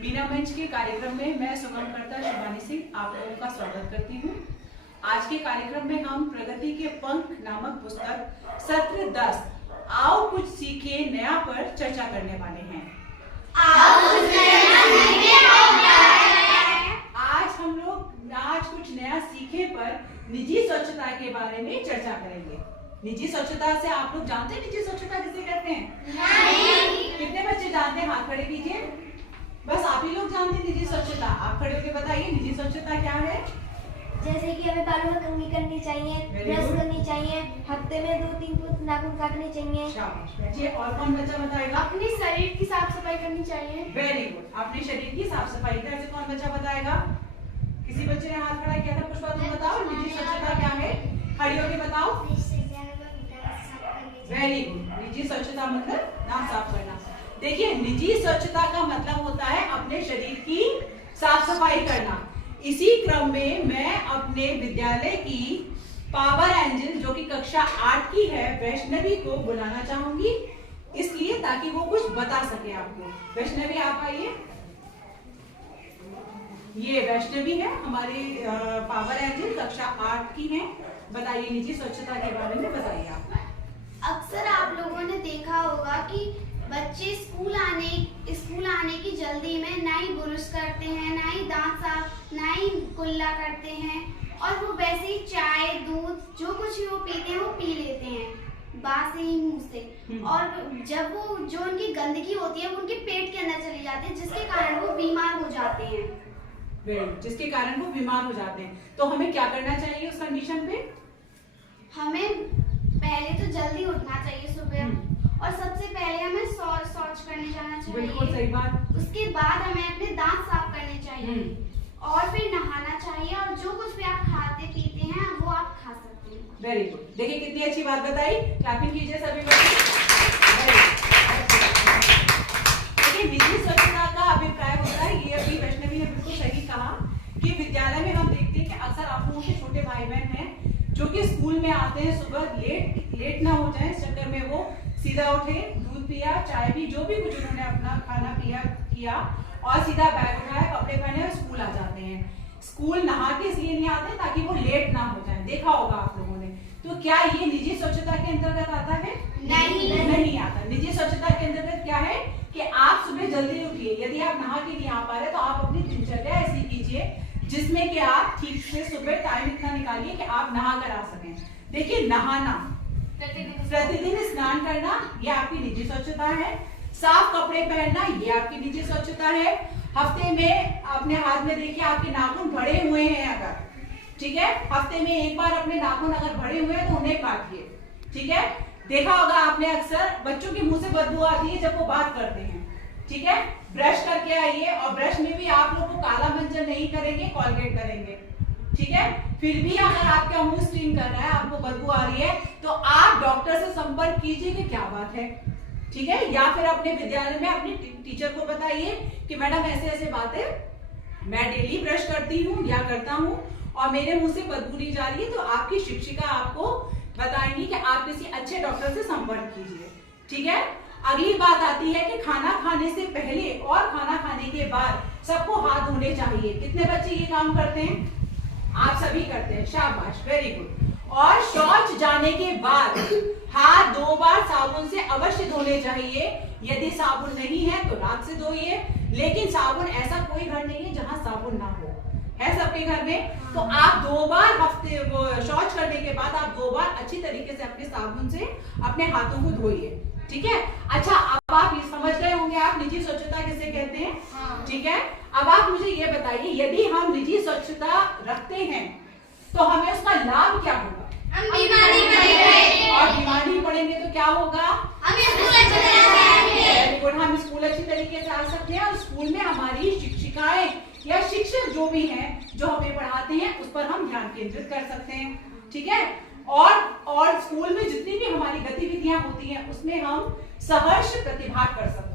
मीना मंच के कार्यक्रम में मैं सुगमकर्ता शिवानी सिंह आप लोगों का स्वागत करती हूँ। आज के कार्यक्रम में हम प्रगति के पंख नामक पुस्तक सत्र 10 आओ कुछ सीखे नया पर चर्चा करने वाले हैं। आज कुछ नया सीखे पर निजी स्वच्छता के बारे में चर्चा करेंगे। निजी स्वच्छता से आप लोग जानते हैं निजी स्वच्छता किसे कहते हैं? नहीं। कितने बच्चे जानते हैं? हाथ खड़े कीजिए। बस आप ही लोग जानते हैं निजी स्वच्छता। आप खड़े होकर बताइए निजी स्वच्छता क्या है? जैसे कि हमें बालों में कंघी करनी चाहिए, ब्रश करनी चाहिए, हफ्ते में 2-3 फुट नाखून काटने चाहिए। शाबाश। जी, और कौन बच्चा बताएगा? अपने शरीर की साफ सफाई करनी चाहिए। Very good. अपने शरीर की साफ सफाई कैसे कौन बच्चा बताएगा? किसी बच्चे ने हाथ खड़ा किया था। पुष्पा तुम बताओ निजी स्वच्छता क्या है? खड़ी होकर बताओ। Very good. निजी स्वच्छता मतलब दांत साफ करना। देखिए निजी स्वच्छता का मतलब होता है अपने शरीर की साफ सफाई करना। इसी क्रम में मैं अपने विद्यालय की पावर एंजल जो कि कक्षा 8 की है वैष्णवी को बुलाना चाहूंगी, इसलिए ताकि वो कुछ बता सके आपको। वैष्णवी आप आइए। ये वैष्णवी है हमारी पावर एंजल कक्षा 8 की है। बताइए निजी स्वच्छता के बारे में बताइए आप। अक्सर आप लोगों ने देखा होगा कि बच्चे स्कूल आने की जल्दी में ना ही ब्रश करते हैं, ना ही दांत साफ, ना ही कुल्ला करते हैं और वो वैसे ही चाय दूध जो कुछ भी वो पीते हैं वो पी लेते हैं बासी ही मुंह से। और जब वो जो उनकी गंदगी होती है वो उनके पेट के अंदर चली जाती है जिसके कारण वो बीमार हो जाते हैं। जिसके कारण वो बीमार हो जाते हैं। तो हमें क्या करना चाहिए उस कंडीशन पे? हमें पहले तो जल्दी उठना चाहिए सुबह और सबसे पहले हमें शौच करने जाना चाहिए। बिल्कुल सही बात। उसके बाद हमें अपने दांत साफ करने चाहिए और फिर नहाना चाहिए और जो कुछ भी आप खाते पीते हैं वो आप खा सकते हैं। Very good. देखिए कितनी अच्छी बात बताई। क्लैपिंग कीजिए सभी बच्चे। देखिए निजी स्वच्छता का अभिप्राय होता है, ये अभी वैष्णवी ने बिल्कुल सही कहा कि विद्यालय में हम देखते हैं कि अक्सर आप लोगों के छोटे भाई बहन हैं जो कि स्कूल में आते हैं सुबह लेट ना हो जाए इस चक्कर में वो सीधा उठे, दूध पिया, चाय पी, जो भी कुछ उन्होंने अपना खाना किया और सीधा बैग उठाया, कपड़े पहने और स्कूल आ जाते हैं। स्कूल नहा के इसलिए नहीं आते ताकि वो लेट ना हो जाए। देखा होगा आप लोगों ने। तो क्या ये निजी स्वच्छता के अंतर्गत आता है? नहीं आता। निजी स्वच्छता के अंतर्गत क्या है कि आप सुबह जल्दी उठिए। यदि आप नहा के नहीं आ पा रहे तो आप अपनी दिनचर्या ऐसी कीजिए जिसमें कि आप ठीक से सुबह टाइम इतना निकालिए कि आप नहा कर आ सकें। देखिए नहाना, प्रतिदिन स्नान करना, ये आपकी निजी स्वच्छता है। साफ कपड़े पहनना, ये आपकी निजी स्वच्छता है। हफ्ते में अपने हाथ में देखिए आपके नाखून बड़े हुए हैं अगर, ठीक है, हफ्ते में एक बार अपने नाखून अगर बड़े हुए हैं तो उन्हें काटिए, ठीक है। देखा होगा आपने अक्सर बच्चों के मुंह से बदबू आती है जब वो बात करते हैं, ठीक है। ब्रश करके आइए और ब्रश में भी आप लोग को काला मंजन नहीं करेंगे, कॉलगेट करेंगे, ठीक है। फिर भी अगर आपका मुंह स्टिंग कर रहा है, आपको बदबू आ रही है तो आप डॉक्टर से संपर्क कीजिए कि क्या बात है, ठीक है। या फिर अपने विद्यालय में अपने टीचर को बताइए कि मैडम ऐसे ऐसे बातें मैं डेली ब्रश करती हूँ या करता हूँ और मेरे मुंह से बदबू नहीं जा रही है। तो आपकी शिक्षिका आपको बताएंगी कि आप किसी अच्छे डॉक्टर से संपर्क कीजिए, ठीक है। अगली बात आती है कि खाना खाने से पहले और खाना खाने के बाद सबको हाथ धोने चाहिए। कितने बच्चे ये काम करते हैं? आप सभी करते हैं, शाबाश, वेरी गुड। और शौच जाने के बाद हाथ 2 बार साबुन से अवश्य धोने चाहिए। यदि साबुन नहीं है तो रात से धोइए, लेकिन साबुन ऐसा कोई घर नहीं है जहां साबुन ना हो, है सबके घर में। तो आप 2 बार हफ्ते शौच करने के बाद आप 2 बार अच्छी तरीके से अपने साबुन से अपने हाथों को धोइए, ठीक है। अच्छा, अब आप ये समझ गए होंगे आप निजी स्वच्छता किसे कहते हैं, ठीक है। अब आप मुझे ये बताइए यदि हम निजी स्वच्छता रखते हैं तो हमें उसका लाभ क्या होगा? हम बीमारी पड़ेंगे और बीमारी पड़ेंगे तो क्या होगा? हम स्कूल अच्छे तरीके हम स्कूल अच्छी तरीके से आ सकते हैं और स्कूल में हमारी शिक्षिकाएं या शिक्षक जो भी हैं जो हमें पढ़ाते हैं उस पर हम ध्यान केंद्रित कर सकते हैं, ठीक है। और स्कूल में जितनी भी हमारी गतिविधियां होती हैं उसमें हम सहर्ष प्रतिभाग कर सकते हैं।